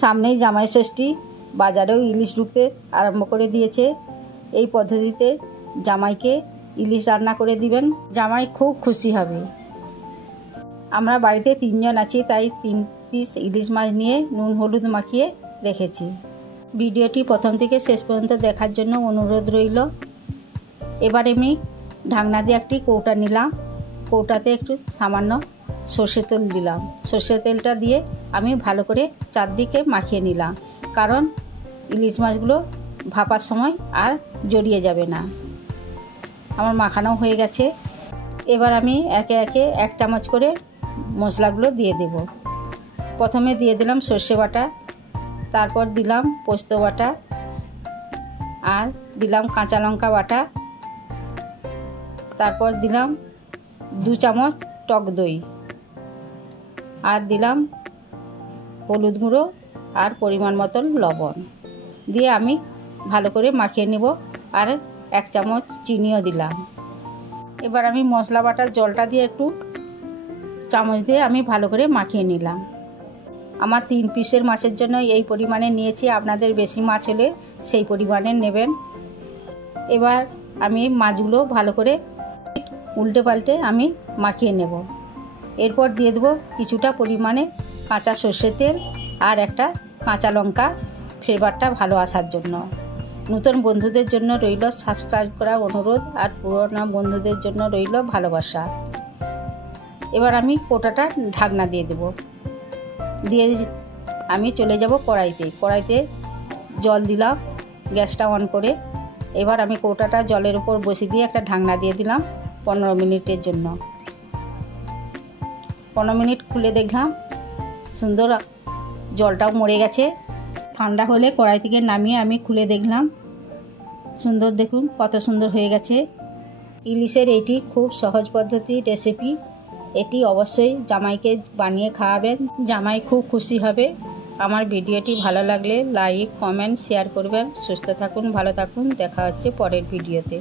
সামনেই জামাই ষষ্ঠী, বাজারেও ইলিশ ঢুকতে আরম্ভ করে দিয়েছে। এই পদ্ধতিতে জামাইকে ইলিশ রান্না করে দিবেন, জামাই খুব খুশি হবে। আমরা বাড়িতে 3 জন আছি, তাই 3 পিস ইলিশ মাছ নিয়ে নুন হলুদ মাখিয়ে রেখেছি। ভিডিওটি প্রথম থেকে শেষ পর্যন্ত দেখার জন্য অনুরোধ রইল। এবার আমি ঢাকনা দিয়ে একটি কৌটা নিলাম, কৌটাতে একটু সামান্য সর্ষের তেল দিলাম। সর্ষের তেলটা দিয়ে আমি ভালো করে চারদিকে মাখিয়ে নিলাম, কারণ ইলিশ মাছগুলো ভাপার সময় আর জড়িয়ে যাবে না। আমার মাখানো হয়ে গেছে। এবার আমি একে একে 1 চামচ করে মশলাগুলো দিয়ে দেব। প্রথমে দিয়ে দিলাম সর্ষে বাটা, তারপর দিলাম পোস্ত বাটা, আর দিলাম কাঁচা লঙ্কা বাটা, তারপর দিলাম 2 চামচ টক দই, আর দিলাম হলুদ গুঁড়ো আর পরিমাণ মতন লবণ দিয়ে আমি ভালো করে মাখিয়ে নেব। আর 1 চামচ চিনিও দিলাম। এবার আমি মশলা বাটার জলটা দিয়ে একটু চামচ দিয়ে আমি ভালো করে মাখিয়ে নিলাম। আমার 3 পিসের মাছের জন্য এই পরিমাণে নিয়েছি, আপনাদের বেশি মাছ হলে সেই পরিমাণে নেবেন। এবার আমি মাছগুলো ভালো করে উল্টে পাল্টে আমি মাখিয়ে নেব। এরপর দিয়ে দেবো কিছুটা পরিমাণে কাঁচা সর্ষের তেল আর একটা কাঁচা লঙ্কা, ফ্লেভারটা ভালো আসার জন্য। নতুন বন্ধুদের জন্য রইল সাবস্ক্রাইব করার অনুরোধ, আর পুরনো বন্ধুদের জন্য রইল ভালোবাসা। এবার আমি কৌটাটা ঢাকনা দিয়ে দেব, দিয়ে আমি চলে যাব কড়াইতে জল দিলাম, গ্যাসটা অন করে। এবার আমি কৌটাটা জলের উপর বসিয়ে দিয়ে একটা ঢাকনা দিয়ে দিলাম 15 মিনিটের জন্য। 15 মিনিট খুলে দেখলাম সুন্দর জলটাও মরে গেছে। ঠান্ডা হলে কড়াই থেকে নামিয়ে আমি খুলে দেখলাম, সুন্দর দেখুন কত সুন্দর হয়ে গেছে। ইলিশের এটি খুব সহজ পদ্ধতির রেসিপি, এটি অবশ্যই জামাইকে বানিয়ে খাওয়াবেন, জামাই খুব খুশি হবে। আমার ভিডিওটি ভালো লাগলে লাইক, কমেন্ট, শেয়ার করবেন। সুস্থ থাকুন, ভালো থাকুন, দেখা হচ্ছে পরের ভিডিওতে।